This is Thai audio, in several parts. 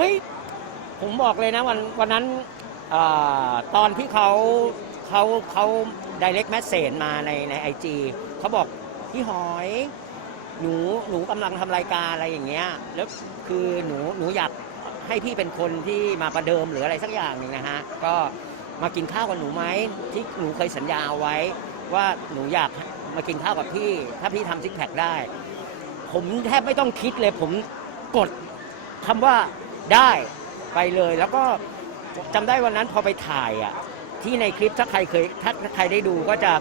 ฮ้ย ผมบอกเลยนะวันวันนั้นอตอนที่เขาเขาเขา direct message มาในในไอจีเขาบอกพี่หอย หนูหนูกำลังทำรายการอะไรอย่างเงี้ยแล้วคือหนูหนูอยากให้พี่เป็นคนที่มาประเดิมหรืออะไรสักอย่างหนึ่งนะฮะก็มากินข้าวกับหนูไหมที่หนูเคยสัญญาเอาไว้ ว่าหนูอยากมากินข้าวกับพี่ ถ้าพี่ทำซิกแพคได้ ผมแทบไม่ต้องคิดเลย ผมกดคำว่า ได้ไปเลยแล้วก็จำได้วันนั้นพอไปถ่ายอะที่ในคลิปถ้าใครเคยถ้าถ้าใครได้ดูก็จะ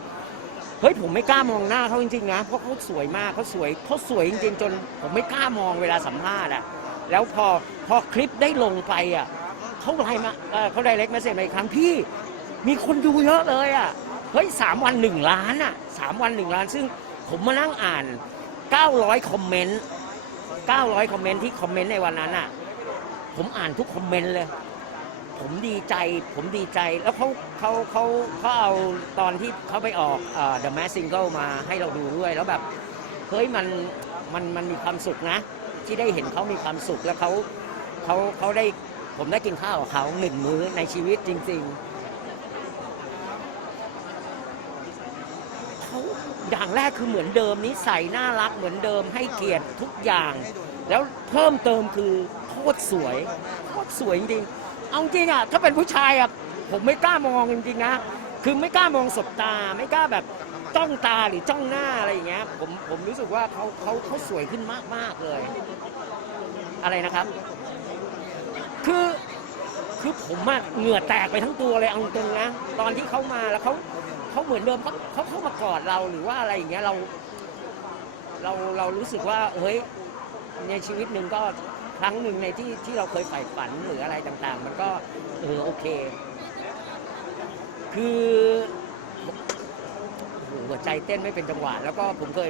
เฮ้ยผมไม่กล้ามองหน้าเขาจริงๆนะเพราะเขาสวยมากเขาสวยเขาสวยจริงๆ จนผมไม่กล้ามองเวลาสัมภาษณ์อะแล้วพอพอคลิปได้ลงไปอะเขาไลน์มาเอ่อเขาไดเรกมาเสร็จมาอีกครั้งพี่ มีคนดูเยอะเลยอะเฮ้ยสามวันหนึ่งล้านอะสามวันหนึ่งล้าน ซึ่งผมมานั่งอ่าน 900 คอมเมนต์ 900 คอมเมนต์ที่คอมเมนต์ในวันนั้นอะ ผมอ่านทุกคอมเมนต์เลย ผมดีใจ ผมดีใจ แล้วเขาเขาเขาเขาเอาตอนที่เขาไปออกเอ่อ The Mask Single มาให้เราดูด้วย แล้วแบบ เฮ้ยมันมันมันมีความสุขนะ ที่ได้เห็นเขามีความสุขแล้วเขาเขาเขาได้ผมได้กินข้าวกับเขาหนึ่งมื้อในชีวิตจริง ๆเขาอย่างแรกคือเหมือนเดิมนิสัยน่ารักเหมือนเดิมให้เกียรติทุกอย่าง แล้วเพิ่มเติมคือ โคตรสวยโคตรสวยจริงๆเอาจริงอะถ้าเป็นผู้ชายอะผมไม่กล้ามองจริงๆนะคือไม่กล้ามองสบตา ไม่กล้าแบบจ้องตาหรือจ้องหน้าอะไรอย่างเงี้ยผมผมรู้สึกว่าเขาเขาเขาสวยขึ้นมากๆเลย อะไรนะครับ คือคือผมอะเหงื่อแตกไปทั้งตัวเลยเอาตรงนะตอนที่เขามาแล้วเขาเขาเหมือนเดิมเขาเขาเข้ามากอดเราหรือว่าอะไรอย่างเงี้ยเรา เราเรารู้สึกว่าเฮ้ยในชีวิตหนึ่งก็ ครั้งหนึ่งในที่ที่เราเคยใฝ่ฝันหรืออะไรต่างๆ มันก็เออโอเค คือหหัวใจเต้นไม่เป็นจังหวะ แล้วก็ผมเคย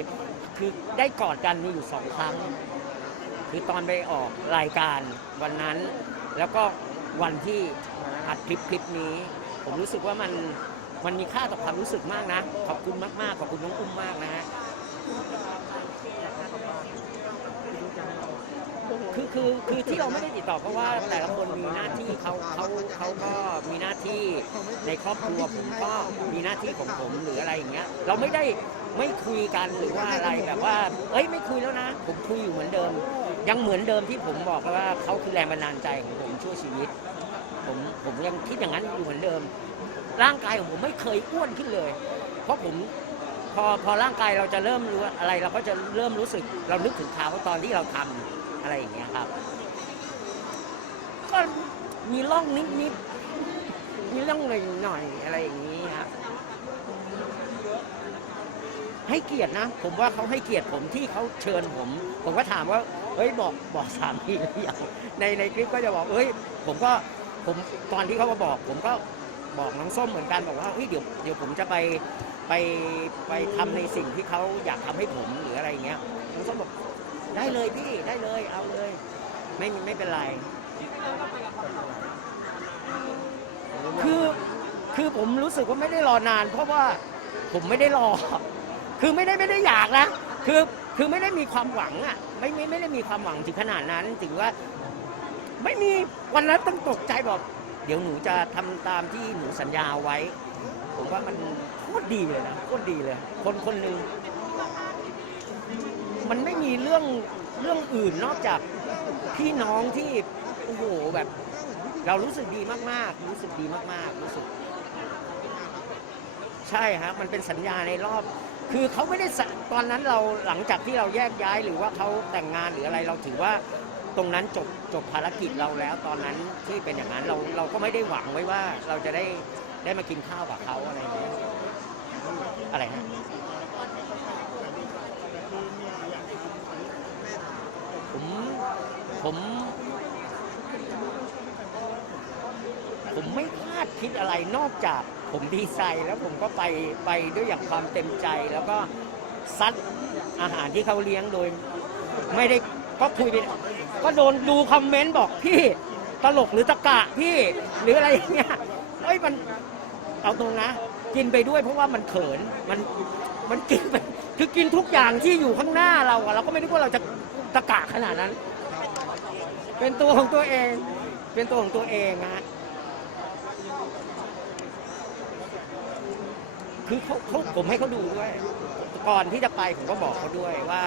คือได้กอดกันมีอยู่สองครั้ง คือตอนไปออกรายการวันนั้น แล้วก็วันที่อัดคลิปคลิปนี้ ผมรู้สึกว่ามันมันมีค่าต่อความรู้สึกมากนะ ขอบคุณมากๆ ขอบคุณน้องอุ้มมากนะฮะ คือคือคือที่เราไม่ได้ติดต่อเพราะว่าแต่ละคนมีหน้าที่เขาเขาเขาก็มีหน้าที่ในครอบครัวผมก็มีหน้าที่ของผมหรืออะไรอย่างเงี้ย เราไม่ได้ไม่คุยกันหรือว่าอะไรแบบว่า เอ้ยไม่คุยแล้วนะ ผมคุยอยู่เหมือนเดิม ยังเหมือนเดิมที่ผมบอกว่าเขาคือแรงบันดาลใจของผมชั่วชีวิต ผมผมยังคิดอย่างนั้นอยู่เหมือนเดิม ร่างกายของผมไม่เคยอ้วนขึ้นเลย เพราะผมพอพอร่างกายเราจะเริ่มรู้อะไรเราก็จะเริ่มรู้สึก เรานึกถึงเขาตอนที่เราทำ อะไรอย่างเงี้ยครับ ก็มีร่องนิดนิดๆมีร่องหน่อยหน่อยอะไรอย่างนี้ครับให้เกียรตินะ ผมว่าเขาให้เกียรติผมที่เขาเชิญผม ผมก็ถามว่าเฮ้ยบอกบอกสามีหรือยังในในคลิปก็จะบอกเฮ้ย ผมก็ผมตอนที่เขามาบอก ผมก็บอกน้องส้มเหมือนกันบอกว่าเฮ้ยเดี๋ยวเดี๋ยวผมจะไปไปไปทำในสิ่งที่เขาอยากทำให้ผมหรืออะไรเงี้ย ได้เลยพี่ได้เลยเอาเลย ไม่ไม่เป็นไรคือคือผมรู้สึกว่าไม่ได้รอนาน เพราะว่าผมไม่ได้รอ คือไม่ได้ไม่ได้อยากนะคือคือไม่ได้มีความหวังอะไม่ไม่ไม่ได้มีความหวังถึงขนาดนั้นถึงว่า ไม่มีวันนั้นต้องตกใจบอกเดี๋ยวหนูจะทำตามที่หนูสัญญาไว้ ผมว่ามันโคตรดีเลยนะโคตรดีเลย คนคนหนึ่ง มันไม่มีเรื่องเรื่องอื่นนอกจากพี่น้องที่โอ้โหแบบ เรารู้สึกดีมากๆ รู้สึกดีมากๆรู้สึก ใช่ครับมันเป็นสัญญาในรอบ คือเขาไม่ได้สะตอนนั้นเราหลังจากที่เราแยกย้ายหรือว่าเขาแต่งงานหรืออะไรเราถือว่าตรงนั้นจบจบภารกิจเราแล้ว ตอนนั้นที่เป็นอย่างนั้นเราเราก็ไม่ได้หวังไว้ว่าเราจะได้ได้มากินข้าวกับเขาอะไรอย่างเงี้ยอะไรฮะ ผมผมผมไม่คาดคิดอะไรนอกจากผมดีใจแล้วผมก็ไปไปด้วยอย่างความเต็มใจแล้วก็ซัดอาหารที่เขาเลี้ยงโดย ไม่ได้ก็คุยไปก็โดนดูคอมเมนต์บอกพี่ตลกหรือตะกะพี่หรืออะไรอย่างเงี้ยเอ้ยมันเอาตรงนะ กินไปด้วยเพราะว่ามันเขินมันมันกินไปคือกินทุกอย่างที่อยู่ข้างหน้าเราอะเราก็ไม่รู้ว่าเราจะ ตะกะขนาดนั้น เป็นตัวของตัวเอง เป็นตัวของตัวเองฮะคือเขาเขาผมให้เขาดูด้วย ก่อนที่จะไปผมก็บอกเขาด้วยว่า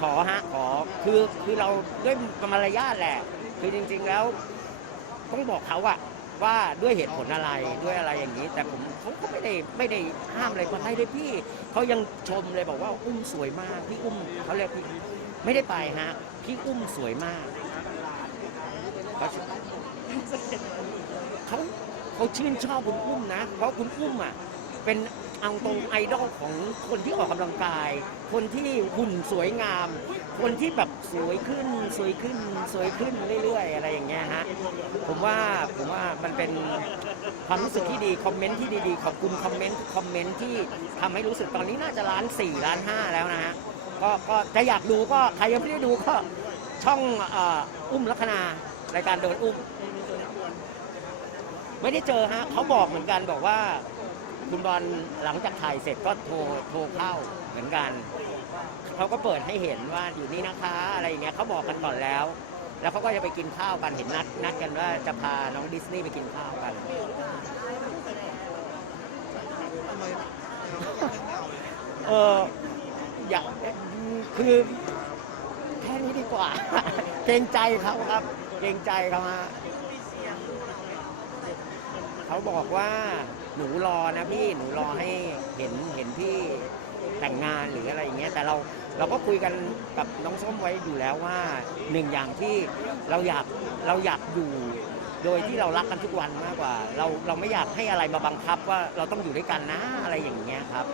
ขอฮะขอคือคือเราด้วยมารยาทแหละ คือจริง ๆแล้ว ต้องบอกเขาอะว่าด้วยเหตุผลอะไรด้วยอะไรอย่างนี้ แต่ผมเขาก็ไม่ได้ไม่ได้ห้ามอะไรมาให้เลยพี่เขายังชมเลยบอกว่าอุ้มสวยมากพี่อุ้มเขาเรียกพี่ ไม่ได้ไปฮะ พี่อุ้มสวยมากเขาเขาเขาชื่นชอบคุณอุ้มนะ เพราะคุณอุ้มอะเป็นเอาตรงไอดอลของคนที่ออกกำลังกาย คนที่หุ่นสวยงาม คนที่แบบสวยขึ้น สวยขึ้น สวยขึ้นเรื่อยๆ อะไรอย่างเงี้ยฮะ ผมว่าผมว่ามันเป็นความรู้สึกที่ดี คอมเมนต์ที่ดีๆ ขอบคุณคอมเมนต์คอมเมนต์ที่ทำให้รู้สึกตอนนี้น่าจะล้านสี่ล้านห้าแล้วนะฮะ ก็ก็จะอยากดูก็ใครยังไม่ได้ดูก็ช่องเอ่ออุ้มลัคนารายการเดินอุ้ม ไม่ได้เจอฮะเขาบอกเหมือนกันบอกว่า คุณบอลหลังจากถ่ายเสร็จก็โทรโทรเข้าเหมือนกัน เขาก็เปิดให้เห็นว่าอยู่นี่นะคะอะไรอย่างเงี้ยเขาบอกกันก่อนแล้ว แล้วเขาก็จะไปกินข้าวกันเห็นนัดนัดกันว่าจะพาน้องดิสนีย์ไปกินข้าวกัน เอออยาก คือแค่นี้ดีกว่า เกรงใจเขาครับ เกรงใจเขาฮะเขาบอกว่าหนูรอนะพี่หนูรอให้เห็นเห็นพี่แต่งงานหรืออะไรอย่างเงี้ยแต่เราเราก็คุยกันกับน้องส้มไว้อยู่แล้วว่าหนึ่งอย่างที่เราอยากเราอยากอยู่โดยที่เรารักกันทุกวันมากกว่า เราเราไม่อยากให้อะไรมาบังคับว่าเราต้องอยู่ด้วยกันนะอะไรอย่างเงี้ยครับ